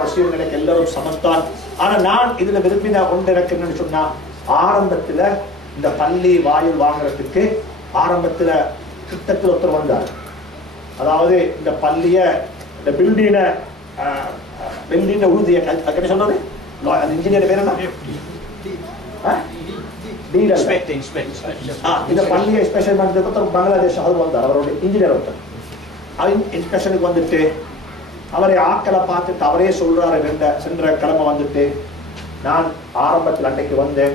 அவசியம் எனக்கு எல்லாரும் சமத்தான். ஆனா நான் இதுல விரும்பின ஒன்று எனக்கு என்னன்னு சொன்னா, ஆரம்பத்துல இந்த பள்ளி வாயில் வாங்குறதுக்கு ஆரம்பத்துல கிட்டத்தில் ஒருத்தர் வந்தார். அதாவது இந்த பள்ளிய இந்த பில்டிங்கை உறுதியை என்ன சொன்னது, அந்த இன்ஜினியர் பேர் என்ன, இந்த பள்ளியை இன்ஸ்பெக்ஷன் பண்றதுக்கு ஒருத்தர் பங்களாதேஷ் அவர் வந்தார். அவருடைய இன்ஜினியர் ஒருத்தர் இன்ஸ்பெக்ஷனுக்கு வந்துட்டு அவரை ஆக்களை பார்த்துட்டு அவரே சொல்றாரு, சென்ற கிழமை வந்துட்டு நான் ஆரம்பத்தில் அன்றைக்கு வந்தேன்,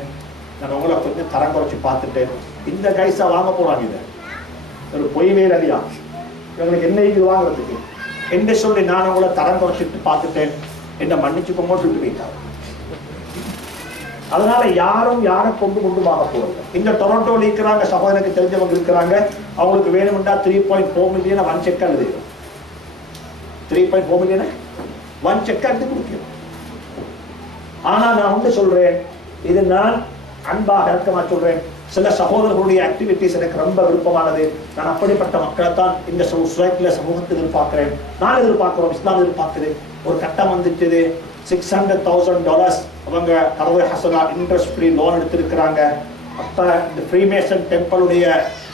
நான் உங்களை கொஞ்சம் தரம் குறைச்சி பார்த்துட்டேன், இந்த கைஸா வாங்க போறாங்க, இது ஒரு பொய் வேலையா இவங்களுக்கு என்ன இது வாங்குறதுக்கு என்ன சொல்லி நான் உங்களை தரம் குறைச்சிட்டு பார்த்துட்டேன், என்ன மன்னிச்சுக்கோங்க சொல்லிட்டு போயிட்டாங்க. அதனால யாரும் யாரை கொண்டு வாங்க போறது. இந்த டொரண்டோல இருக்கிறாங்க சகோதரனுக்கு தெரிஞ்சவங்க இருக்கிறாங்க, அவங்களுக்கு வேணும்டா 3.4 மில்லியன் 1 செக் எழுது, 3.4 மில்லியன் 1 செக் எடுத்து கொடுக்கணும். ஆனா நான் வந்து சொல்றேன், இது நான் அன்பாக இறக்கமா சொல்றேன், சில சகோதரர்களுடைய ஆக்டிவிட்டிஸ் எனக்கு ரொம்ப விருப்பமானது. நான் அப்படிப்பட்ட மக்களை தான் இந்த சமூகத்தை எதிர்பார்க்கிறேன், நான் எதிர்பார்க்கிறோம், இஸ்லாம் எதிர்பார்க்குது. ஒரு கட்டம் வந்துட்டு $600,000 அவங்க கரவை ஹசனா இன்ட்ரெஸ்ட் ஃப்ரீ லோன் எடுத்திருக்கிறாங்க. அப்ப இந்த ஃப்ரீமேசன் டெம்பிளுடைய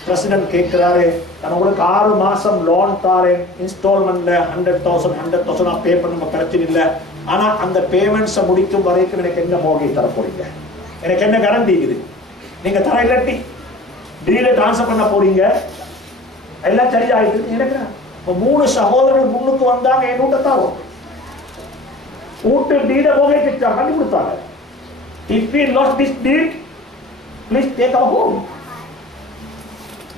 பிரசிடென்ட் கேட்கிறாரு, நான் உங்களுக்கு 6 மாசம் லோன் தாரேன், இன்ஸ்டால்மெண்ட்ல 100,000 பே பண்ண பிரச்சனை இல்லை, ஆனா அந்த பேமெண்ட்ஸை முடிக்கும் வரைக்கும் எனக்கு என்ன மோகேஜ் தர போறீங்க, எனக்கு என்ன கேரண்டி இருக்குது, நீங்க தர இல்லாட்டி டீலை டிரான்ஸ்ஃபர் பண்ண போறீங்க, எல்லாம் சரியாயிட்டு. எனக்கு 3 சகோதரர்கள் முன்னுக்கு வந்தாங்க, என் வீட்டை வீட்டு டீலை மோகேஜ் கட்டி கொடுத்தாங்க. If we lost this deed, please take our home.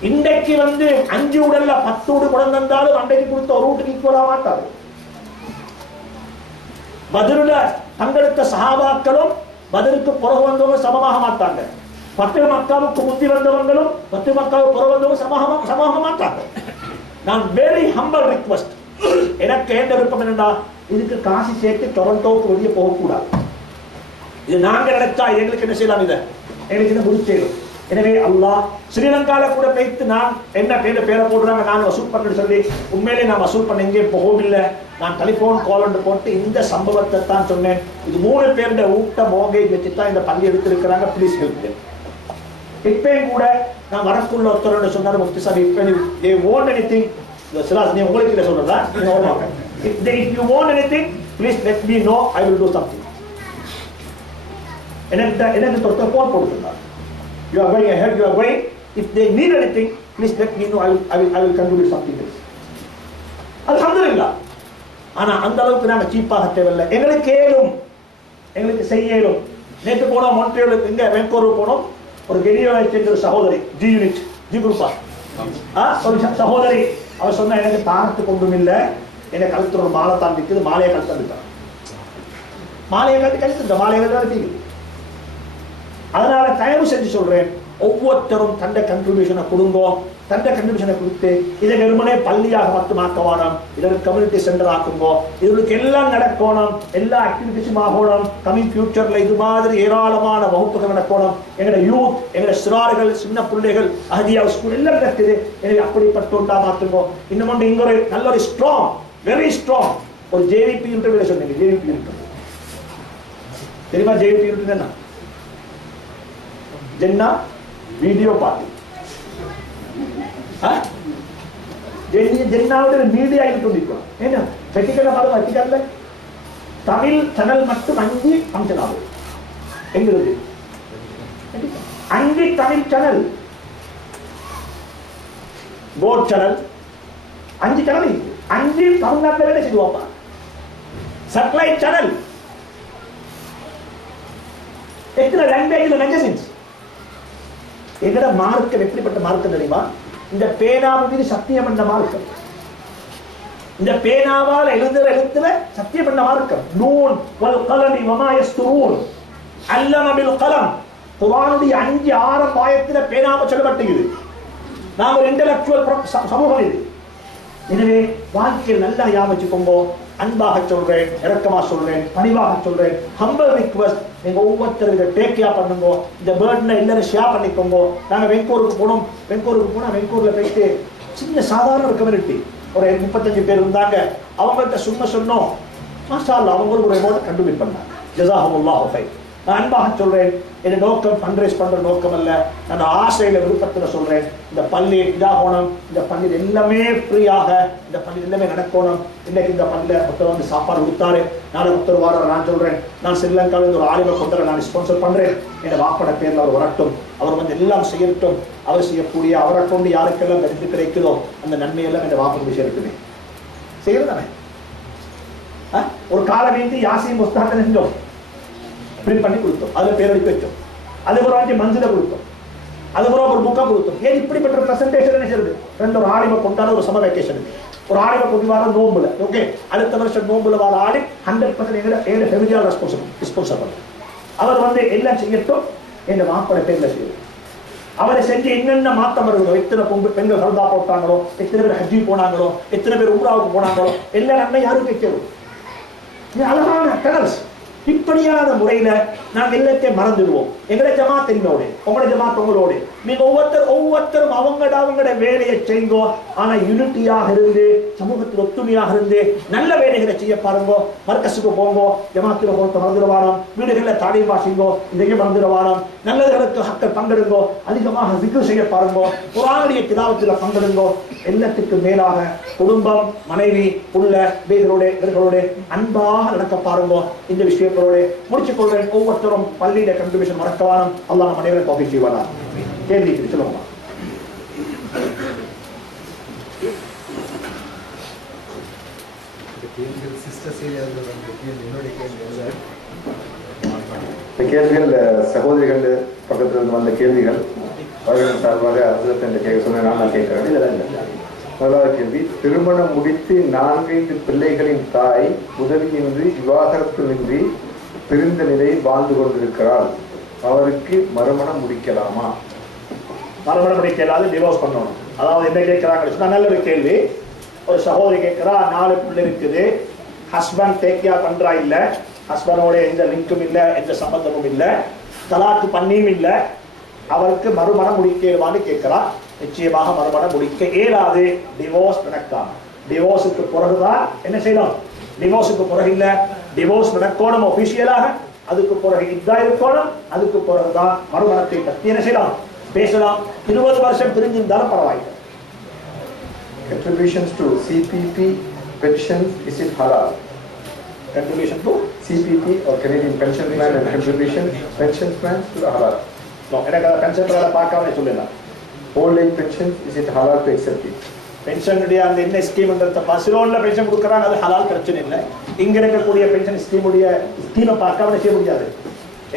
இன்றைக்கு வந்து 5 உடல்ல 10 உடு குழந்தை இருந்தாலும் அன்றைக்கு கொடுத்த ஒரு வீட்டுக்கு ஈக்குவலா மாட்டாரு. பத்ருல பங்கெடுத்த சஹாபாக்களும் பத்ருக்கு புறகு வந்தவங்க சமமாக மாட்டாங்க. 10 மக்காவுக்கு முந்தி வந்தவங்களும் 10 மக்காவுக்கு புறகு வந்தவங்க சமமாக மாட்டாங்க. நான் வெரி ஹம்பிள் ரிக்வெஸ்ட், எனக்கு என்ன விருப்பம் என்னன்னா, இதுக்கு காசு சேர்த்து டொரண்டோவுக்கு வெளியே போகக்கூடாது. இது நாங்க நினைச்சா எங்களுக்கு என்ன செய்யலாம், இதை எங்களுக்கு என்ன முடிச்சேரும். எனவே அல்லாஹ் ஸ்ரீலங்கால கூட வைத்து நான் என்ன பேரை போடுறாங்க, நான் வசூல் பண்ணு சொல்லி உண்மையிலே நான் வசூல் பண்ண எங்கேயும் போகவில்லை. நான் டெலிபோன் கால் போட்டு இந்த சம்பவத்தை தான் சொன்னேன். இது 3 பேருடைய ஊட்ட மோகேஜ் வச்சு தான் இந்த பள்ளி எடுத்திருக்கிறாங்க, ப்ளீஸ் ஹெல்ப். இப்பயும் கூட நான் வரக்குள்ள ஒருத்தரோட சொன்னார், முஃப்தி சாஹிப், இப்ப they want anything, சிலாஸ் நீ உங்களுக்கு இல்லை சொல்றதா, if you want anything please let me know, I will do something. எனக்கு ஒருத்தர் phone போட்டுருந்தார், you are going ahead, you are going, if they need anything please let me know, I will contribute something else. அல்ஹம்துலில்லாஹ். ஆனா அந்த அளவுக்கு நாங்க சீப்பாக தேவையில்லை, எங்களுக்கு ஏலும், எங்களுக்கு செய்யலும். நேற்று போனோம் மொன்ட்ரியலுக்கு, இங்க வெங்கோருக்கு போனோம், ஒரு கெடியோவை சேர்ந்த சகோதரி ஜி யூனிட் ஜி குரூப்பா ஒரு சகோதரி, அவர் சொன்னா எனக்கு தாரத்துக்கு ஒன்றும் இல்லை, எனக்கு கழுத்து ஒரு மாலை தான் விற்குது, மாலையை கழுத்து வந்துட்டான், மாலையை கழுத்து மாலையை கழுத்து. அதனால தயவு செஞ்சு சொல்றேன், ஒவ்வொருத்தரும் தண்டை கண்ட்ரிபியூஷனை கொடுங்கோ, தண்டை கண்ட்ரிபியூஷனை கொடுத்து இதை வெறுமனே பள்ளியாக மட்டும் ஆக்க வேணும், இதற்கு கம்யூனிட்டி சென்டர் ஆக்குங்கோ, இதுக்கு எல்லாம் நடக்கணும், எல்லா ஆக்டிவிட்டிஸும் ஆகணும். கமிங் ஃபியூச்சர்ல இது மாதிரி ஏராளமான வகுப்புகள் நடக்கணும். எங்களோட யூத், எங்களோட சிறார்கள், சின்ன பிள்ளைகள், அஹதியா ஸ்கூல் எல்லாம் நடக்குது. எனவே அப்படிப்பட்ட ஒன்றா மாற்றுங்கோ. இன்னும் ஒன்று, இங்க ஒரு நல்ல ஒரு ஸ்ட்ராங், வெரி ஸ்ட்ராங் ஒரு ஜேவிபி யூனிட் சொன்னீங்க. ஜேவிபி யூனிட் தெரியுமா? ஜேவிபி யூனிட் என்ன? ஜென்னா வீடியோ பார்ட்டி. ஜென்னாவோட மீடியா யூனிட் என்ன பெட்டிக்கல பாருங்க, வச்சிக்கல தமிழ் சேனல் மட்டும் 5 ஃபங்க்ஷன் ஆகும். எங்களுக்கு 5 தமிழ் சேனல், போர்ட் சேனல் 5 சேனல், 5 தமிழ்நாட்டில் வேலை செய்வாப்பா. சேட்டலைட் சேனல் எத்தனை லாங்குவேஜ்ல மேகசின்ஸ். எங்கட மார்க்கம் எப்படிப்பட்ட மார்க்கம் தெரியுமா? இந்த பேனாவு மீது சத்தியம் பண்ண மார்க்கம், இந்த பேனாவால் எழுதுற எழுத்துல சத்தியம் பண்ண மார்க்கம். நூன் வல் கலமி வமா யஸ்துரூன் அல்லம பில் கலம். குர்ஆனுடைய 5-6 ஆயத்துல பேனாவை சொல்லப்பட்டிருக்குது. நாம ஒரு இன்டெலெக்சுவல் சமூகம் இது. எனவே வாழ்க்கையில் நல்லா ஞாபகம் வச்சுக்கோங்க. அன்பாக சொல்றேன், இறக்கமா சொல்றேன், பணிவாக சொல்றேன், ஹம்பிள் ரிக்வெஸ்ட். நீங்க ஒவ்வொருத்தரும் இதை டேக் கேர் பண்ணுங்க, இந்த பேர்டனை எல்லாரும் ஷேர் பண்ணிக்கோங்க. நாங்க வெங்கூருக்கு போனோம், வெங்கூர்ல போயிட்டு சின்ன சாதாரண ஒரு கம்யூனிட்டி, ஒரு 35 பேர் இருந்தாங்க. அவங்கள்ட்ட சும்மா சொன்னோம், மாஷா அல்லாஹ் அவங்களுக்கு ஒரு அமௌண்ட் கண்டுபிட் பண்ணாங்க. ஜஸாஹுமுல்லாஹு ஹைர். நான் அன்பாக சொல்றேன், என் நோக்கம் ஃபண்ட்ரைஸ் பண்ற நோக்கம் அல்ல. நான் ஆசையில விருப்பத்தில் சொல்றேன், இந்த பள்ளி இதாகணும், இந்த பள்ளியில் எல்லாமே ஃப்ரீயாக இந்த பள்ளியில் எல்லாமே நடக்கணும். இன்னைக்கு இந்த பள்ளியில் ஒருத்தர் வந்து சாப்பாடு கொடுத்தாரு, நாளைக்கு ஒருத்தர் வார நான் சொல்றேன், நான் ஸ்ரீலங்காவில் ஒரு ஆலிமை கொண்டு நான் ஸ்பான்சர் பண்றேன், என் வாப்பட பேர்ல அவர் வரட்டும், அவர் வந்து எல்லாம் செய்யட்டும், அவர் செய்யக்கூடிய அவரை கொண்டு யாருக்கெல்லாம் பெனிஃபிட் கிடைக்குதோ அந்த நன்மையெல்லாம் என் வாப்பட சேர்க்குமே செய்யறது தானே. ஒரு கால வேண்டி யாசியும் புஸ்தகத்தை செஞ்சோம், பிரிண்ட் பண்ணி கொடுத்தோம், அதுல பேர் எடுத்து வச்சோம், அதுக்கு ஒரு வாட்டி மஞ்சளை கொடுத்தோம், அதுக்கு ஒரு புக்கா கொடுத்தோம். ஏன் இப்படிப்பட்ட பிரசன்டேஷன் என்ன செய்யுது? ரெண்டு ஒரு ஆலிமை கொண்டாட ஒரு சம வெக்கேஷன், ஒரு ஆலிமை கொண்டு வர நோம்புல, ஓகே அடுத்த வருஷம் நோம்புல வர ஆளி 100% ஃபெமிலியால் ரெஸ்பான்சிபிள். அவர் வந்து எல்லாம் செய்யட்டும், என் மாப்பிளை பேர்ல செய்யும். அவரை செஞ்சு என்னென்ன மாற்றம் வருதோ, எத்தனை பெண்கள் ஹல்தா போட்டாங்களோ, எத்தனை பேர் ஹஜ்ஜி போனாங்களோ, எத்தனை பேர் உம்ராவுக்கு போனாங்களோ, எல்லா நன்மை யாரும் கேட்கணும். இது அழகான கலர்ஸ். இப்படியான முறையில நாங்கள் எல்லாத்தையும் மறந்துடுவோம். எங்களை ஜமாத் என்னோட, உங்களோட ஜமாத் உங்களோட, நீங்க ஒவ்வொருத்தரும் அவங்களோட வேலையை செய்யுங்கோ. ஆனா யூனிட்டியாக இருந்து, சமூகத்தில் ஒத்துமையாக இருந்து நல்ல வேலைகளை செய்ய பாருங்க. மர்கஸுக்கு போங்கோ, ஜமாத்தில் பொறுத்த மறந்துடுவானம், வீடுகளில் தாடிமா செய்யுங்கோ, இதையும் மறந்துடுவானம், நல்லதுகளுக்கு ஹக்கள் பங்கெடுங்கோ, அதிகமாக விக்ர் செய்ய பாருங்கோ, குர்ஆனுடைய திலாவத்தில் பங்கெடுங்கோ. எல்லாத்துக்கும் மேலாக குடும்பம், மனைவி, புள்ள இவர்களோட அன்பாக நடக்க பாருங்கோ. இந்த விஷயத்தோட முடிச்சுக் கொள்வேன். ஒவ்வொருத்தரும் பள்ளியில கண்டிபியூஷன் மறக்கவானம். அல்லாஹ் நம்ம அனைவரும் தௌஃபீக் செய்வானா. கேள்வி சொல்லுங்க. கேள்விகள் சகோதரிகள் பக்கத்தில் இருந்து வந்த கேள்விகள் அவர்கள் சார்பாக அரசு கேட்க சொன்ன நான் கேட்கிறேன். முதலாவது கேள்வி, திருமணம் முடித்து 4 பிள்ளைகளின் தாய் உதவியின்றி விவாகரத்துமின்றி பிரிந்த நிலையில் வாழ்ந்து கொண்டிருக்கிறாள். அவருக்கு மறுமணம் முடிக்கலாமா? மறுமணம் முடிக்கலாது, டிவோர்ஸ் பண்ணணும். அதாவது என்ன கேட்கிறாங்க, நல்ல ஒரு கேள்வி. ஒரு சகோதரி கேட்கிறா, 4 பிள்ளை இருக்குது, ஹஸ்பண்ட் டேக் கேர் பண்றா இல்ல, ஹஸ்பண்டோட எந்த லிங்கும் இல்ல, எந்த சம்பந்தமும் இல்ல, தலாக்கு பண்ணியும் இல்ல, அவருக்கு மறுமணம் முடிக்கலான்னு கேட்கிறா. நிச்சயமாக மறுமணம் முடிக்க இயலாது. டிவோர்ஸ் நடக்காம, டிவோர்ஸுக்கு பிறகுதான் என்ன செய்யணும்? டிவோர்ஸுக்கு பிறகு இல்ல, டிவோர்ஸ் நடக்கணும் ஒபிஷியலாக, அதுக்கு பிறகு இதா இருக்கணும், அதுக்கு பிறகுதான் மறுமணத்தை பற்றி என்ன செய்யலாம், பேசலாம். 20 வருஷம் பிரிஞ்சிருந்தாலும் பரவாயில்லை. Contributions to CPP pensions, is it halal? Contribution to CPP or Canadian Pension Plan and contribution pension plans to halal? No, எனக்கு அந்த பென்ஷன் பிளானை பார்க்காம சொல்லலாம். Old age pension, is it halal to accept it? பென்ஷனுடைய அந்த என்ன ஸ்கீம்ன்றத பசிலோன்ல pension கொடுக்குறாங்க, அது ஹலால், பிரச்சனை இல்லை. இங்க இருக்கக்கூடிய பென்ஷன் ஸ்கீமை பார்க்காம செய்ய முடியாது.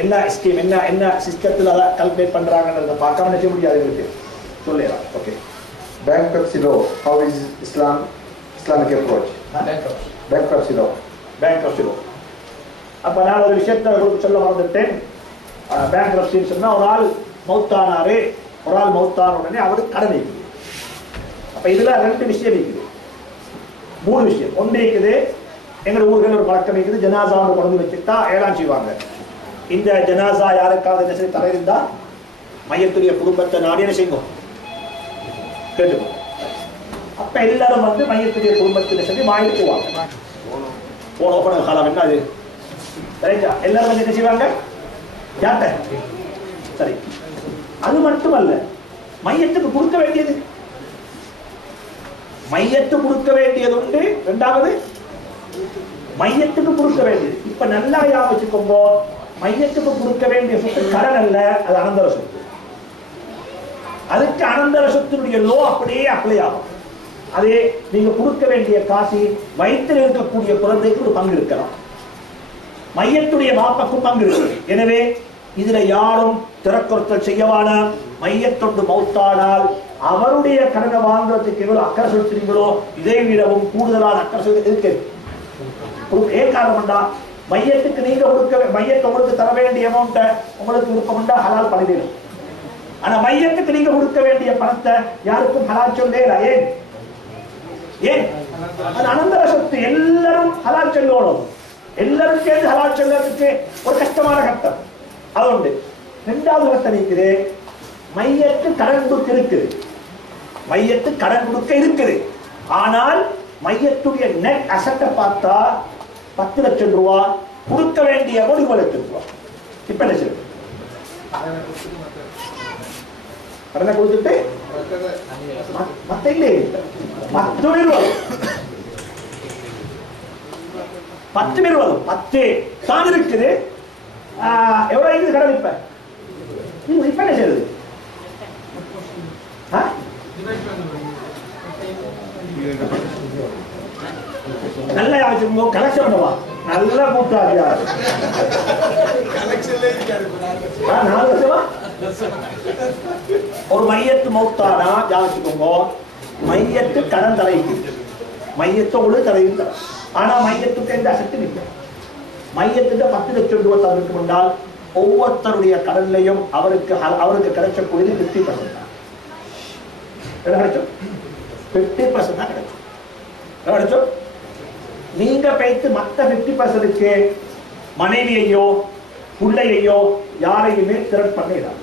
என்ன ஸ்கீம், என்ன சிஸ்டத்தில் அதை கால்குலேட் பண்றாங்கன்றத பார்க்காம செய்ய முடியாது. இருக்கு சொல்லலாம். Okay. Bankruptcy law, how is Islamic approach? Bankruptcy law. அப்ப நான் ஒரு விஷயத்தை உங்களுக்கு சொல்ல மறந்துட்டேன். பேங்க்ரப்சின்னு சொன்னா, ஒரு ஆள் மௌத்தானாரு, ஒரு ஆள் மௌத்தான உடனே அவருக்கு கடன் இருக்குது. அப்ப இதுல 2 விஷயம் இருக்குது, 3 விஷயம். ஒன்று இருக்குது, எங்க ஊர்கள் ஒரு பழக்கம் இருக்குது, ஜனாசாவை கொண்டு வச்சுட்டா ஏழாம் செய்வாங்க. இந்த ஜனாசா யாருக்காவது என்ன செய்ய தலையிருந்தா மையத்துடைய குடும்பத்தை நாடி என்ன செய்யும் கேட்டுக்கோ. அப்ப எல்லாரும் வந்து மையத்துடைய குடும்பத்தில் சொல்லி வாங்கிட்டு போவாங்க. போன காலம் என்ன அது சரிங்களா? எல்லாரும் வந்து என்ன செய்வாங்க, யார்கிட்ட? சரி, அது மட்டுமல்ல, மையத்துக்கு கொடுக்க வேண்டியது, மையத்துக்கு கொடுக்க வேண்டியது உண்டு. 2வது மையத்துக்கு கொடுக்க வேண்டியது. இப்ப நல்லா ஞாபகம், மையத்துக்கு கொடுக்க வேண்டிய சொத்து கடன் அல்ல, அது அனந்தர சொத்து. அதுக்கு அனந்தர சொத்தினுடைய லோ அப்படியே அப்ளை ஆகும். அதே நீங்க கொடுக்க வேண்டிய காசு வயிற்றில் இருக்கக்கூடிய குழந்தைக்கு ஒரு பங்கு இருக்கலாம், மையத்துடைய மாப்பக்கும் பங்கு இருக்கு. எனவே இதுல யாரும் திறக்கொருத்தல் செய்யவான. மையத்தொண்டு மௌத்தானால் அவருடைய கடனை வாங்குறதுக்கு எவ்வளவு அக்கறை செலுத்துறீங்களோ இதை விடவும் கூடுதலான அக்கறை செலுத்த இருக்கு. ஏன் காரணம்டா, மையத்துக்கு நீங்க மையத்தை உங்களுக்கு தர வேண்டிய அமௌண்ட்டை உங்களுக்கு விருப்பம்டா ஹலால் பண்ணிடணும். ஆனா மையத்துக்கு நீங்க கொடுக்க வேண்டிய பணத்தை யாருக்கும் ஹலால் சொல்ல. ஏன்? அது அனந்தர சொத்து, எல்லாரும் ஹலால் சொல்லணும். எல்லாரும் சேர்ந்து ஹலால் சொல்றதுக்கு ஒரு கஷ்டமான கட்டம் அது உண்டு. 2வது கட்டம் இருக்குது, மையத்து கடன் கொடுக்க இருக்குது, மையத்து கடன் கொடுக்க இருக்குது. ஆனால் மையத்துடைய நெட் அசட்டை பார்த்தா 10 லட்சம் ரூபாய் கொடுக்க வேண்டிய 1 லட்சம் ரூபாய். இப்ப என்ன செய்யுது? கடனை கொடுத்துட்டு மத்த இல்லை மற்ற 10 பேர் வரும் 10 தான் இருக்குது. எவ்வளவு இருக்குது கடன்? இப்ப என்ன செய்யுது? நல்ல யாச்சும் கலெக்ஷன் பண்ணுவா, நல்ல கூட்டாதியா 4 வருஷமா ஒரு மையத்து மௌத்தானா யாச்சுக்கோங்க. மையத்து கடன் தலைக்கு மையத்தோடு தலையில் தர. ஆனா மையத்துக்கு எந்த அசத்தும் இல்லை. மையத்துக்கு 10 லட்சம் ரூபாய் தவிர்த்து கொண்டால் ஒவ்வொருத்தருடைய கடன்லையும் அவருக்கு கிடைக்கக்கூடியது 50% தான். 50% தான் கிடைக்கும். நீங்க பேய்த்து மற்ற 50%க்கு மனைவியையோ பிள்ளையையோ யாரையுமே திரட் பண்ணிடாது.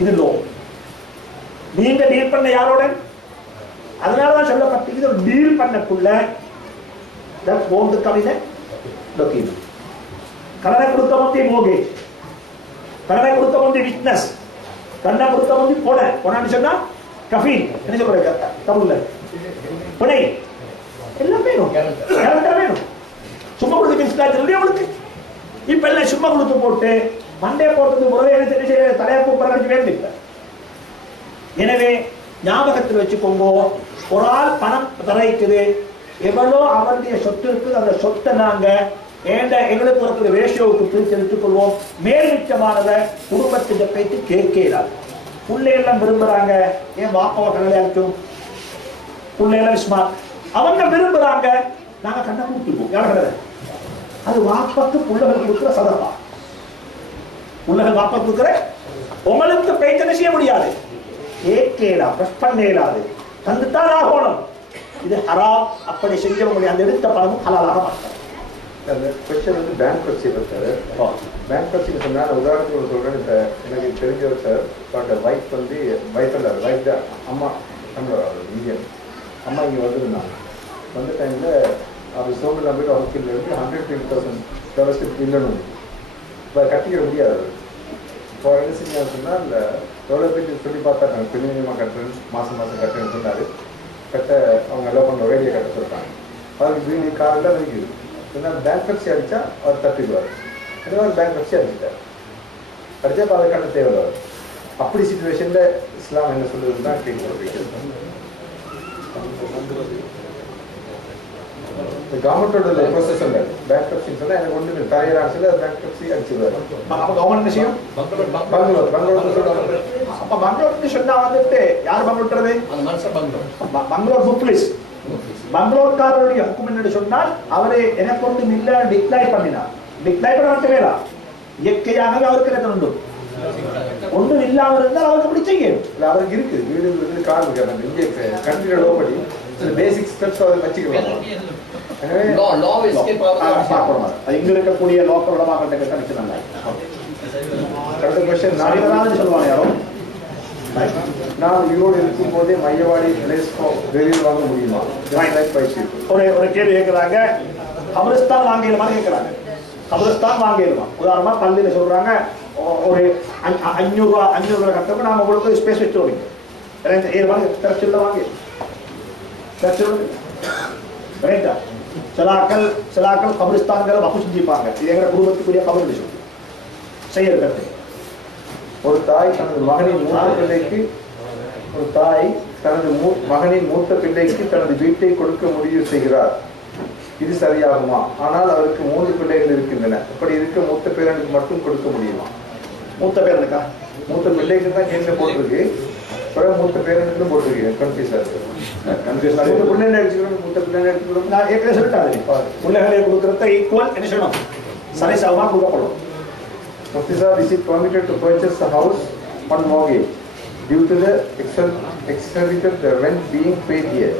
இது லோன். நீங்க டீல் பண்ண யாரோட? அதனாலதான் சொல்லப்பட்டு இது டீல் பண்ணக்குள்ள கடனை கொடுத்த முந்தி மோகேஜ், கடனை கொடுத்த முந்தி விட்னஸ், கடனை கொடுத்த முந்தி பொனன்னு சொன்னா கஃபீல், என்ன சொல்ற தமிழ்ல பிணை, எல்லாம் வேணும். வேணும். சும்மா கொடுத்து பேசுறாங்க உங்களுக்கு. இப்ப எல்லாம் சும்மா கொடுத்து போட்டு மண்டே போட்டது முறை தலையா கூப்பிட வேண்டிய. எனவே ஞாபகத்தில் வச்சுக்கோங்க, ஒரு ஆள் பணம் தரைக்குது, எவ்வளோ அவருடைய சொத்து இருக்குது, அந்த சொத்தை நாங்க எங்களுக்கு ஒரு ரேஷியோவுக்கு பிரித்து எடுத்துக் கொள்வோம். மேல்மிச்சமானதை குடும்பத்தை கைத்து கேட்கிறார். பிள்ளைகள்லாம் விரும்புறாங்க, ஏன் வாப்பாவை கடலையாச்சும் பிள்ளைகள் ஸ்மார்ட் அவங்க விரும்புறாங்க, நாங்க கண்ணை கூப்பிட்டுருவோம். யார கடலை? அது வாப்பாக்கு பிள்ளைகள் கொடுக்குற சதப்பா. பிள்ளைகள் வாப்பா கொடுக்குற உங்களுக்கு பேச்சனை செய்ய முடியாது, கேட்கலாம், பிரஷ் பண்ண இயலாது, தந்துத்தான் ஆகணும். இது ஹராம். அப்படி செஞ்சவங்களுடைய அந்த எடுத்த பணமும் ஹலாலாக மாட்டாங்க. அந்த கொஸ்டின் வந்து பேங்க்ரப்சி பத்தாரு. பேங்க்ரப்சின்னு சொன்னால் உதாரணத்துக்கு சொல்கிறேன். இந்த எனக்கு தெரிஞ்சவர் சார், பட் வைஃப் வந்து வைஃப் தான் அம்மா நம்மளோட இந்தியன் அம்மா இங்கே வந்துருந்தாங்க. வந்த டைமில் அவர் சோமில் போய்ட்டு ஹாஸ்பிட்டலில் இருந்து $150,000 இல்லைன்னு இப்போ கட்டிக்கிற முடியாது. இப்போ என்ன செஞ்சாங்க சொன்னால், இந்த எவ்வளோ பேருக்கு சொல்லி பார்த்தா நாங்கள் கொஞ்சமாக கட்டுறேன், மாதம் கட்டுறேன்னு சொன்னார். கட்ட அவங்க எல்லாம் பண்ண ரேடியோ கட்ட சொல்லிட்டாங்க. அவருக்கு வீடு காரெல்லாம் இருக்குது. சொன்னால் பேங்க்ரப்சி அடித்தா அவர் தப்பிடுவார். அவர் பேங்க்ரப்சி அடிச்சிட்டார். அடித்தா இப்போ அதை கட்ட தேவையில்லை. அப்படி சிச்சுவேஷனில் இஸ்லாம் என்ன சொல்லுதுன்னு தான் கேட்குறோம். கவர்மெண்டோட ப்ரோசஸ் இல்லை பேங்க்ரப்சின்னு சொன்னால் எனக்கு ஒன்று தரையர் ஆட்சியில் பேங்க்ரப்சி அடிச்சிருவார். அப்போ கவர்மெண்ட் விஷயம் பங்களூர் அப்போ பங்களூர்னு சொன்னால் வந்துட்டு யார் பங்களூர்றது? பங்களூர் முப்ளிஸ். பங்களூர்காரருடைய ஹுக்கும் என்று சொன்னால் அவரை எனக்கு ஒன்றும் இல்லை டிக்ளைர் பண்ணினார். டிக்ளைர் பண்ண மட்டும் வேறா இயற்கையாகவே அவருக்கு எனக்கு உண்டு. ஒன்றும் இல்லாமல் இருந்தால் அவருக்கு அப்படி செய்யும். இல்லை அவருக்கு இருக்குது வீடு கார் இருக்காங்க. இங்கே கண்ட்ரியோட லோபடி பேசிக் ஸ்டெப்ஸ் அதை வச்சுக்கலாம். எனவே இங்க இருக்கக்கூடிய லோக்கல் உலமாக கணிச்சுனாங்க. அடுத்த கொஸ்டின் நான் சொல்லுவாங்க யாரும், நான் ஈரோடு இருக்கும் போதே மையவாடி வெளியில் வாங்க முடியுமா? ஒரு கேள்வி கேட்கிறாங்க, கபிரஸ்தான் வாங்கிடுமா கேட்கிறாங்க. கபிரஸ்தான் வாங்கிடுமா? உதாரணமா பள்ளியில சொல்றாங்க ஒரு $500 கட்டப்ப நாம உங்களுக்கு ஸ்பேஸ் வச்சு வரீங்க 7 வாங்க திறச்சில்ல வாங்கி ரைட்டா. சிலாக்கள் கபிரஸ்தான்களை வப்பு செஞ்சுப்பாங்க. இது எங்க குடும்பத்துக்குரிய கபர் விஷயம் செய்யறது. ஒரு தாய் தனது மகனின் மூத்த பிள்ளைக்கு தனது வீட்டை கொடுக்க முடிவு செய்கிறார். இது சரியாகுமா? ஆனால் அவருக்கு 3 பிள்ளைகள் இருக்கின்றன. அப்படி இருக்க மூத்த பேரனுக்கு மட்டும் கொடுக்க முடியுமா? மூத்த பேரனுக்கா? மூத்த பிள்ளைக்கு தான் கேள்வி போட்டிருக்கு. மூத்த பேரனுக்கு போட்டிருக்கு. மூத்த பிள்ளை அடிச்சுக்கணும், மூத்த பிள்ளை எடுத்துக்கணும். நான் ஏற்கனவே சொல்லிட்டாங்க, பிள்ளைகளை கொடுக்கறத ஈக்குவல் என்ன சொல்லணும், சரிசமமா கொடுக்கப்படும். Mufti is it permitted to purchase a house on mortgage due to the exorbitant rent being paid here?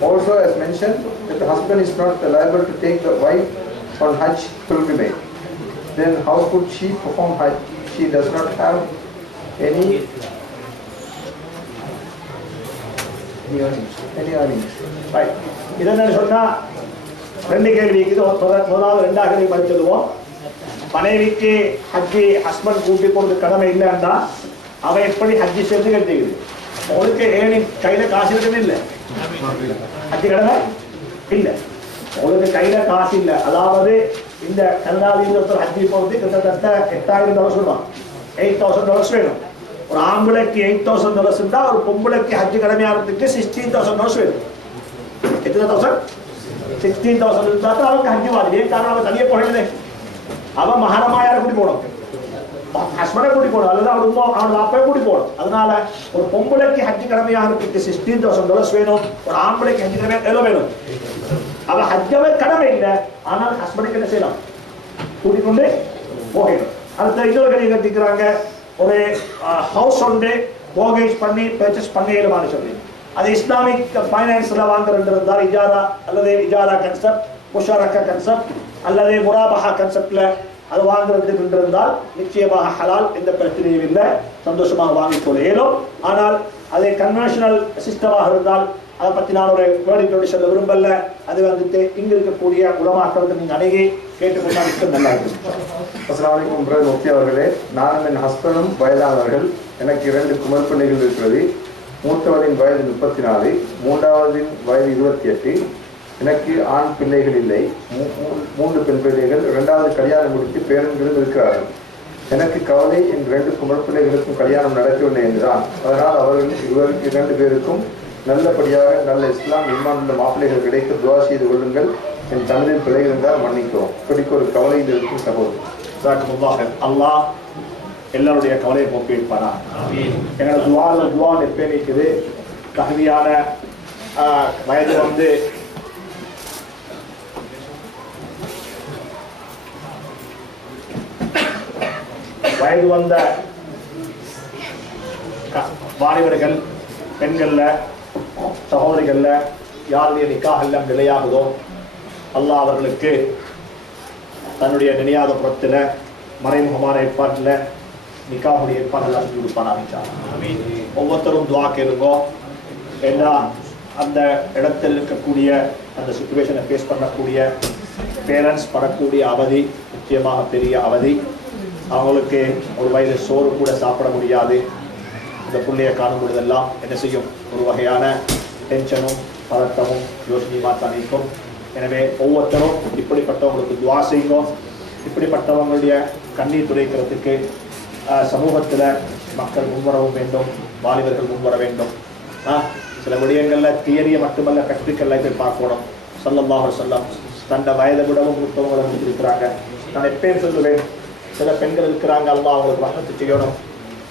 Also, as mentioned, that the husband is not liable to take the wife on Hajj pilgrimage. Then how could she perform Hajj? She does not have any இதென்ன சொன்னா ரெண்டு கேள்விக்கு முதலாவது ரெண்டாக பதில் சொல்லுவோம். மனைவிக்கு ஹஜ்ஜி ஹஸ்பண்ட் கூட்டி போறது கடமை இல்லைன்னா அவ எப்படி ஹஜ்ஜி சேர்ந்து கட்டிக்குது? உங்களுக்கு ஏனி கையில காசு இருக்குன்னு இல்லை, ஹஜ்ஜி கடமை இல்லை, உங்களுக்கு கையில காசு இல்லை. அதாவது இந்த கனடாவில் ஒருத்தர் ஹஜ்ஜி போறது கிட்டத்தட்ட $8,000 சொல்லுவாங்க. $8,000 வேணும். ஒரு ஆம்பளைக்கு $8,000 இருந்தா ஒரு பொம்பளைக்கு ஹஜ்ஜி கடமையாகிறதுக்கு $16,000 வேணும். எத்தனை தௌசண்ட்? 16,000 இருந்தா தான் அவருக்கு ஹஜ்ஜி வாங்க. ஏன் காரணம்? அவன் தனியே போகல, அவன் மகரமா யாரை கூட்டி போகணும், ஹஸ்பண்டை கூட்டி போகணும், அல்லது அவன் அப்பவே கூட்டி போகணும். அதனால ஒரு பொம்பளைக்கு ஹஜ்ஜி கடமையாகிறதுக்கு $16,000 வேணும். ஒரு ஆம்பளைக்கு ஹஜ்ஜி கடமை எவ்வளவு வேணும்? அவன் ஹஜ்ஜவே கடமை இல்லை, ஆனால் ஹஸ்பண்டுக்கு என்ன செய்யலாம்? கூட்டிக் கொண்டு போகணும். அடுத்த இன்னொரு கடையை கட்டிக்கிறாங்க, ஒரு ஹவுஸ் ஒன்று மோர்கேஜ் பண்ணி பர்ச்சேஸ் பண்ணிடலாம்னு சொல்லி, அது இஸ்லாமிக் ஃபைனான்ஸ்ல வாங்குறதுன்றால் இஜாரா அல்லது இஜாரா கன்செப்ட், முஷாரக்கா கன்செப்ட் அல்லது முராபஹா கன்செப்ட்ல அது வாங்குறதுக்கு இருந்தால் நிச்சயமாக ஹலால், எந்த பிரச்சனையும் இல்லை, சந்தோஷமாக வாங்கிக் கொள்ள இயலும். ஆனால் அதே கன்வென்ஷனல் சிஸ்டமாக இருந்தால் அதை பற்றி நான் ஒரு வேர்டு சொல்ல விரும்பல. அது வந்துட்டு இங்க இருக்கக்கூடிய உலமாக்கள் நீங்க அணுகி கேட்டுக்கொண்டால் நல்லா இருக்கும். அஸ்ஸலாமு அலைக்கும் பிரதர் முஃப்தி அவர்களே, நானும் என் ஹஸ்பண்டும் வயதானவர்கள். எனக்கு 2 குமர் பிள்ளைகள் இருக்கிறது. மூத்தவரின் வயது 34, மூன்றாவதின் வயது 28. எனக்கு ஆண் பிள்ளைகள் இல்லை, 3 பெண் பிள்ளைகள். 2வது கல்யாணம் முடித்து பேரன்களும் இருக்கிறார்கள். எனக்கு கவலை, என் 2 குமர் பிள்ளைகளுக்கும் கல்யாணம் நடக்கவில்லை என்றுதான். அதனால் அவர்கள் 2 பேருக்கும் நல்லபடியாக நல்ல இஸ்லாம் ஈமான் உள்ள மாப்பிள்ளைகள் கிடைக்க துவா செய்து கொள்ளுங்கள். என் தமிழில் பிள்ளைகள் இருந்தால் மன்னிக்கிறோம். இப்படிக்கு ஒரு கவலையில் இருக்கும் சகோதரர். அல்லாஹ் எல்லாருடைய கவலையை போக்கி வைப்பானா. எங்களோட துவா எப்பே நிற்குது. தகுதியான வயது வந்து வந்த வாலிபர்கள், பெண்கள்ல, சகோதரிகள்ல யாருடைய நிக்காஹ் எல்லாம் நிலையாகுதோ அல்லாஹ் அவர்களுக்கு தன்னுடைய நினையாத புறத்துல மறைமுகமான ஏற்பாட்டில் நிக்காஹுடைய ஏற்பாடெல்லாம் செஞ்சு கொடுப்பானா. ஒவ்வொருத்தரும் துவா கேளுங்கோ. ஏன்னா அந்த இடத்தில் இருக்கக்கூடிய அந்த சிச்சுவேஷனை ஃபேஸ் பண்ணக்கூடிய பேரண்ட்ஸ் படக்கூடிய அவதி நிச்சயமாக பெரிய அவதி. அவங்களுக்கு ஒரு வயது சோறு கூட சாப்பிட முடியாது. இந்த பிள்ளையை காணும் பொழுதெல்லாம் என்ன செய்யும்? ஒரு வகையான டென்ஷனும் பதட்டமும் யோசனையுமா தான் இருக்கும். எனவே ஒவ்வொருத்தரும் இப்படிப்பட்டவங்களுக்கு துவா செய்யும். இப்படிப்பட்டவங்களுடைய கண்ணீர் துடைக்கிறதுக்கு சமூகத்தில் மக்கள் முன்வரவும் வேண்டும், வாலிபர்கள் முன்வர வேண்டும். சில விடயங்களில் தியரியை மட்டுமல்ல, ப்ராக்டிக்கலில் போய் பார்க்கணும். ஸல்லல்லாஹு அலைஹி வஸல்லம் தன்னை வயதை விடவும் மூத்தவங்களை முடிச்சிருக்கிறாங்க. நான் எப்பயும் சொல்லுவேன், சில பெண்கள் இருக்கிறாங்க, அல்லாஹ் அவங்களுக்கு ரஹ்மத்து செய்யணும்.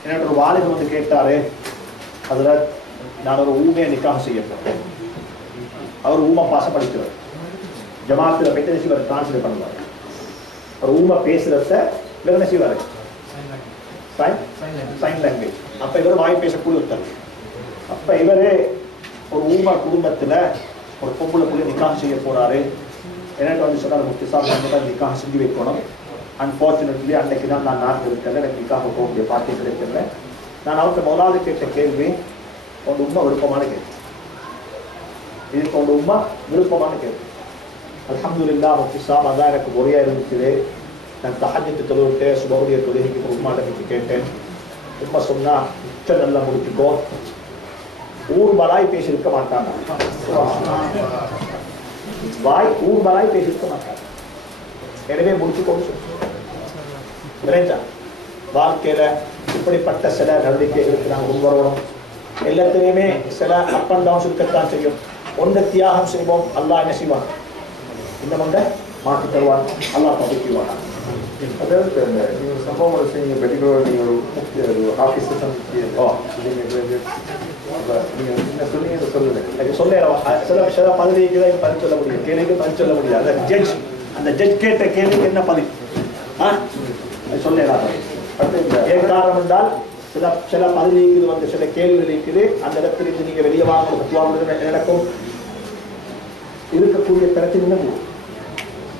என்னோட ஒரு வாலிபர் வந்து கேட்டாரு, அதில் நான் ஒரு ஊமையை நிக்காக செய்ய போகிறேன். அவர் ஊமை பாச படிக்கிறவர், ஜமாத்தில் போய்ட்டு செய்வார், டிரான்ஸ்லேட் பண்ணுவார். அவர் ஊமை பேசுறத வேறு என்ன செய்வார்? Sign language. அப்போ இவர் வாய் பேசக்கூடிய ஒருத்தர். அப்போ இவரே ஒரு ஊமை குடும்பத்தில் ஒரு பொம்பளை புள்ளி நிக்காக செய்ய போகிறாரு. எனக்கு வந்து சொன்னார், முஃப்தி சாப் நம்ம தான் நிக்காக செஞ்சு வைக்கணும். அன்ஃபார்ச்சுனேட்லி அன்னைக்கு தான் நான் நாட்டில் இருக்கிறேன், எனக்கு நிக்காக போகக்கூடிய பார்ட்டி கிடைக்கல. நான் அவருக்கு முதலாவது கேட்ட கேள்வி, உங்க உண்மை விருப்பமான கேள்வி. இதுக்கு உங்க உண்மை விருப்பமான கேள்வி. அல்ஹம்துலில்லாஹ் முஃப்தி சாப் அதான் எனக்கு முறையாக இருந்துச்சு. நான் தஹஜ்ஜுத் தொழுவிட்டு சுபஹுடைய தொழுகைக்கு உம்மாட்ட கேட்டேன். உம்மா சொன்னா, உச்ச நல்லா முடிச்சுக்கோ, ஊர்வலாய் பேசியிருக்க மாட்டாங்க, வாய் ஊர்வலாய் பேசியிருக்க மாட்டாங்க, எனவே முடிச்சுக்கோன்னு சொல்லி வாழ்க்கையில இப்படிப்பட்ட சில நடவடிக்கைகளுக்கு நாங்கள் முன்வரணும். எல்லாத்திலையுமே சில அப் அண்ட் டவுன்ஸ் இருக்கத்தான் செய்யும். ஒன்றை தியாகம் செய்வோம், அல்லாஹ் என்ன செய்வான்? இந்த ஒன்றை மாற்றி தருவான், அல்லாஹ் பதுக்குவான். அதாவது நீங்கள் சம்பவம் செய்யுங்க, பெட்டிக்குலர் நீங்கள் ஒரு ஆஃபீஸர் நீங்கள் சொல்லுங்க. சில சில பதவிக்கு தான் பதில் சொல்ல முடியும், கேள்விக்கு பதில் சொல்ல முடியாது. அந்த ஜட்ஜ் கேட்ட கேள்விக்கு என்ன பதில் சொல்லலாம். ஏன் காரணம் என்றால் சில சில பதவி இருக்குது, வந்து சில கேள்வி இருக்குது. அந்த இடத்திலிருந்து நீங்க வெளியே வாங்க நடக்கும் இருக்கக்கூடிய பிரச்சனை.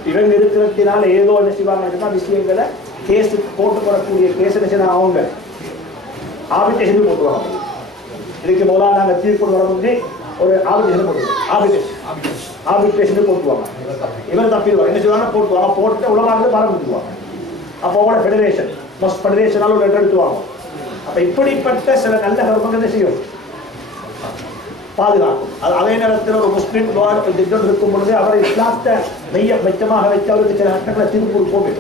இவங்க இருக்கிறதுனால ஏதோ என்ன செய்வாங்க விஷயங்களை கேஸ் போட்டு போடக்கூடிய கேஸ் என்ன செய்யணும், அவங்க ஆபிட்டேஷன் போட்டுருவாங்க. இதுக்கு முதல்ல நாங்கள் தீர்ப்பு வர முடிஞ்சு ஒரு ஆர்பிட்ரேஷன் போட்டுவாங்க. இவர் தப்பிடுவாங்க, என்ன செய்வாங்க போட்டுவாங்க, போட்டு உலகாண்டு பாரம் கொடுத்துருவாங்க. அப்போ அவங்களோட ஃபெடரேஷன் மொஸ்ட் ஃபெடரேஷனால ஒரு லெட்டர் எடுத்துவாங்க. அப்போ இப்படிப்பட்ட சில நல்ல கர்மங்கள் என்ன செய்யும், பாதுகாக்கும். அதே நேரத்தில் ஒரு முஸ்லீம் திட்டம் இருக்கும் பொழுது அவர் இஸ்லாத்தை மெச்சமாக வச்சு அவருக்கு சில சட்டங்களை தீர்ப்பு போட்டு,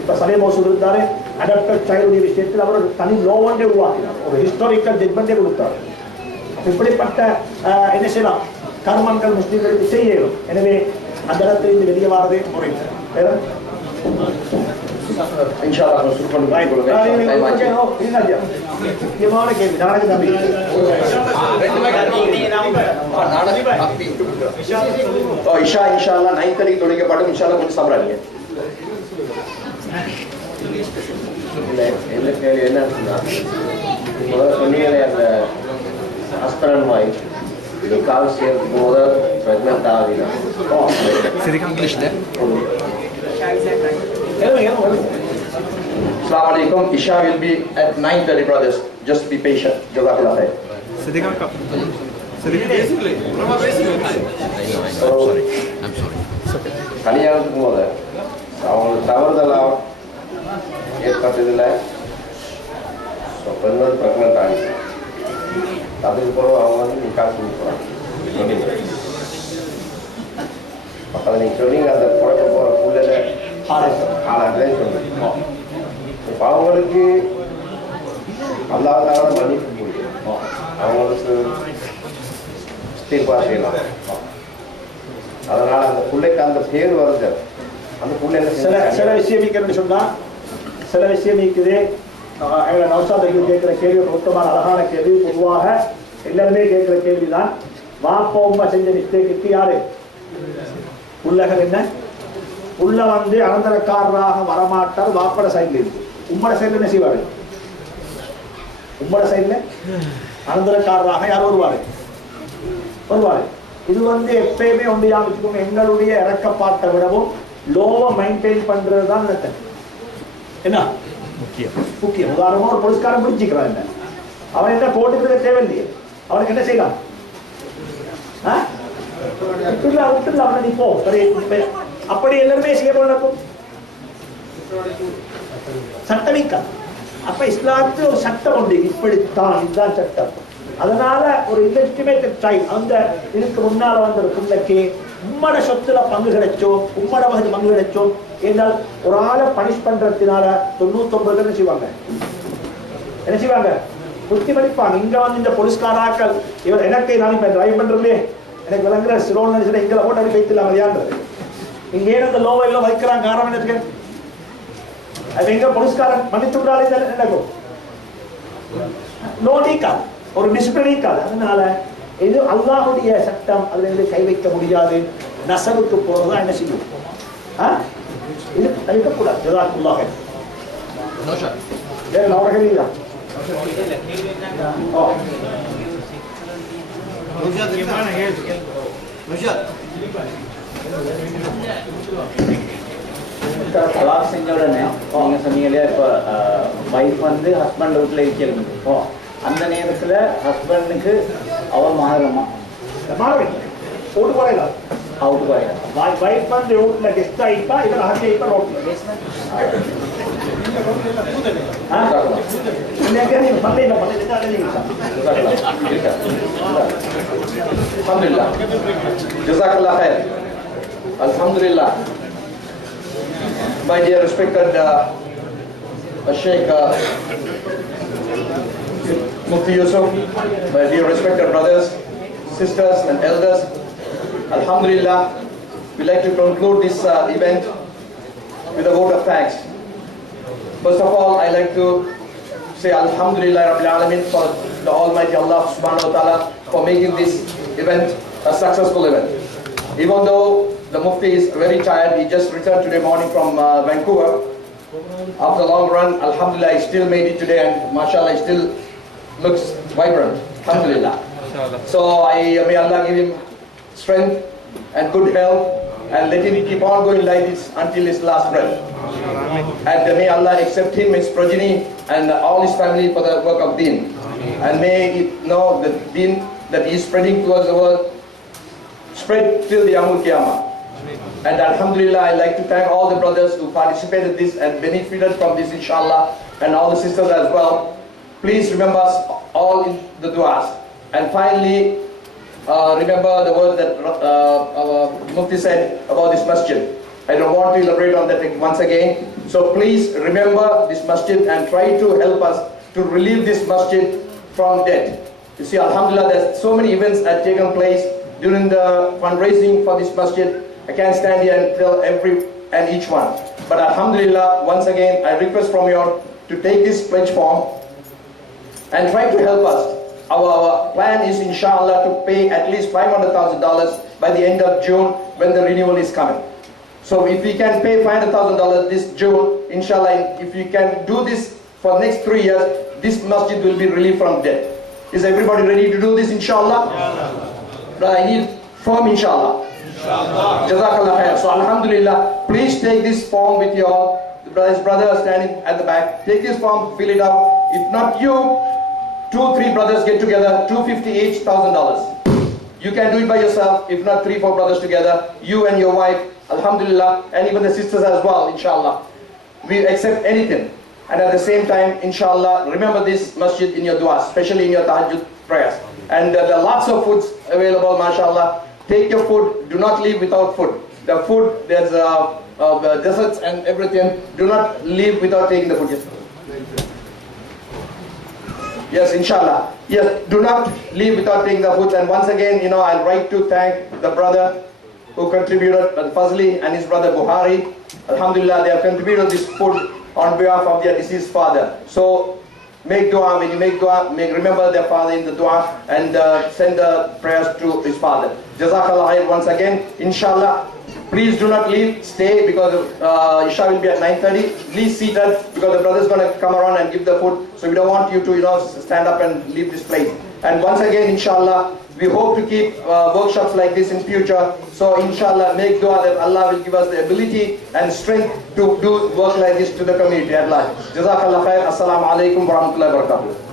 இப்போ சலே மோசூர் இருந்தாரு, அடாப்டட் சைல்டுடைய விஷயத்தில் அவர் ஒரு தனி லோவண்டே உருவாக்கினார், ஒரு ஹிஸ்டாரிக்கல் ஜட்மெண்டே கொடுத்தார். இப்படிப்பட்ட என்ன செய்யலாம் கர்மங்கள் முஸ்லீம்களுக்கு செய்யணும். எனவே அந்த இடத்திலிருந்து வெளியே வாரதே முறை. முக்கியமான கேள்வி நாளைக்கு தம்பி இஷா இன்ஷால்லா 9:30 தொழிக்கப்படும். இன்ஷால்லா கொஞ்சம் சாப்பிடாதீங்க. இல்லை என்ன கேள்வி என்ன சொன்னா, முதல்ல சொன்னீங்களே அந்த ஹஸ்பண்ட் அண்ட் ஒய்ஃப் கால் செய்யறதுக்கு முதல் பிரெக்னென்ட் ஆகுதுன்னா Assalamu alaikum. Isha will be at 9:30, brothers. Just be patient. Jazakallah khair. கல்யாணத்துக்கு போது அவங்களுக்கு தவறுதலாக ஏற்பட்டதில்லை, பெண்கள் ப்ரெக்னென்ட் ஆகிடுச்சு. அதுக்கு பிறகு அவங்க வந்து நிக்கா செஞ்சு போகிறாங்க. அதை நீங்கள் சொன்னீங்க, அந்த பிறக்க போகிற புள்ளைல ஆளாகதான் சொன்னீங்க. இப்போ அவங்களுக்கு அல்லாத மன்னிப்பு முடியும், அவங்களுக்கு இஸ்திக்பார் செய்யலாம். அதனால் அந்த பிள்ளைக்கு அந்த பேர் வருது. அந்த பிள்ளை சில விஷயம் இருக்குன்னு சொன்னால், சில விஷயம் இருக்குது. நௌஷாத் கேட்குற கேள்வி மொத்தமான அழகான கேள்வி. பொதுவாக எல்லாருமே கேட்குற கேள்வி தான். வாப்பா உமா செஞ்ச மிஸ்டேக்கு யாரு உள்ளகள் என்ன உள்ள வந்து அனந்தரக்காரராக வரமாட்டார். வாப்பட சைட்ல இருக்கு, உம்மட சைட்ல என்ன செய்வாரு? உம்மட சைட்ல அனந்தரக்காரராக யார் வருவாரு? இது வந்து எப்பயுமே ஒன்று ஞாபகம், எங்களுடைய இறக்கப்பாட்டை விடவும் லோவை மெயின்டைன் பண்றது தான் என்ன முக்கியம். உதாரணமா ஒரு போலீஸ்காரன் பிடிச்சிக்கிறான், என்ன அவன் என்ன கோர்ட்டுக்கு தேவையில்லையே, அவனுக்கு என்ன செய்யலாம்? விட்டுல அவனை நீ போ. அப்படி எல்லாருமே செய்யப்படும் சட்டமிக்கா. அப்ப இஸ்லாத்து ஒரு சட்டம் உண்டு, இப்படித்தான் இதுதான் சட்டம். அதனால ஒரு இல்லெஸ்டிமேட்டட் சைல்ட், அந்த இதுக்கு முன்னால வந்த ஒரு பிள்ளைக்கு உம்மட சொத்துல பங்கு கிடைச்சோம், உம்மட வகை பங்கு கிடைச்சோம் என்றால் ஒரு ஆளை பனிஷ் பண்றதுனால 99 என்ன செய்வாங்க? குத்தி மதிப்பாங்க. இங்க வந்து இந்த போலீஸ்காராக்கள் இவர் எனக்கு நான் இப்ப டிரைவ் பண்றதுலே எனக்கு விளங்குற சிலோன் நினைச்சு எங்களை போட்டு அப்படி வைத்துல விளையாடுறது. இங்க ஏன் அந்த லோவை எல்லாம் வைக்கிறாங்க? காரணம் என்ன? அது எங்க போலீஸ்காரன் மன்னித்து விடாலே நடக்கும், லோ நீக்காது, ஒரு டிசிப்ளினிக்காது. அதனால இது அல்லாஹுடைய சட்டம், அதுல இருந்து கை வைக்க முடியாது. நசருக்கு போறதுதான் என்ன செய்யும், இது தவிர்க்கக்கூடாது. ஜஸாக்குல்லாஹ் வேற நவரகலி தான். தலாக் செஞ்ச உடனே நீங்க சொன்னீங்க இல்லையா, இப்போ வைஃப் வந்து ஹஸ்பண்ட் வீட்டில் இருக்கிறது, அந்த நேரத்தில் ஹஸ்பண்டுக்கு அவர் மாறலாமா? ஓட்டு குறையலாம், அவுட் குறையலாம். வைஃப் வந்து வீட்டில் கெஸ்ட் ஆகிப்பா, இதில் ஹஸ்பண்ட் ஆகிப்பா ரோட்டில் Alhamdulillah. Jazakallah khair. Alhamdulillah. My dear respected Sheikh Mufti Yusuf, my dear respected brothers, sisters and elders, Alhamdulillah, we like to conclude this event with a vote of thanks. First of all, I like to say Alhamdulillah Rabbil Alameen for the Almighty Allah Subhanahu wa Ta'ala for making this event a successful event. Even though the Mufti is very tired, he just returned today morning from Vancouver. After a long run, Alhamdulillah, he still made it today, and mashallah, he still looks vibrant. Alhamdulillah. So may Allah give him strength and good health, and let him keep on going like this until his last breath. And may Allah accept him, his progeny, and all his family for the work of Deen. And may it know that Deen that He is spreading towards the world, spread till the Yawmul Qiyamah. And Alhamdulillah, I'd like to thank all the brothers who participated in this and benefited from this, inshallah, and all the sisters as well. Please remember us all in the du'as. And finally, remember the word that our Mufti said about this masjid. I don't want to elaborate on that once again. So please remember this masjid and try to help us to relieve this masjid from debt. You see, Alhamdulillah, there's so many events that have taken place during the fundraising for this masjid. I can't stand here and tell every and each one. But Alhamdulillah, once again, I request from you all to take this pledge form and try to help us. Our plan is, inshallah, to pay at least $500,000 by the end of June when the renewal is coming. So if we can pay $500,000 this June, inshallah, if we can do this for the next 3 years, this masjid will be relieved from debt. Is everybody ready to do this, inshallah? But I need firm, inshallah. Jazakallah khair. So alhamdulillah, please take this form with you all. The brother standing at the back. Take this form, fill it up. If not you, 2-3 brothers get together, $250 each, $1,000. You can do it by yourself. If not, 3-4 brothers together, you and your wife, alhamdulillah, and even the sisters as well, inshallah. We accept anything. And at the same time, inshallah, remember this masjid in your dua, especially in your tahajjud prayers. And there are lots of foods available, mashallah. Take your food, do not leave without food. The food, there's desserts and everything. Do not leave without taking the food. Yes, inshallah. Yes, do not leave without taking the food. And once again, I'd like to thank the brother who contributed, Fazli and his brother Buhari. Alhamdulillah, they have contributed this food on behalf of their deceased father. So, make dua. When you make dua, remember their father in the dua and send the prayers to his father. Jazakallah khair once again. Inshallah, please do not leave. Stay because Isha will be at 9:30. Please seated because the brother is going to come around and give the food. So we don't want you to stand up and leave this place. And once again, inshallah, we hope to keep workshops like this in future. So inshallah, make dua that Allah will give us the ability and strength to do work like this to the community at large. Jazakallah khair. Assalamu alaikum wa rahmatullahi wa barakatuh.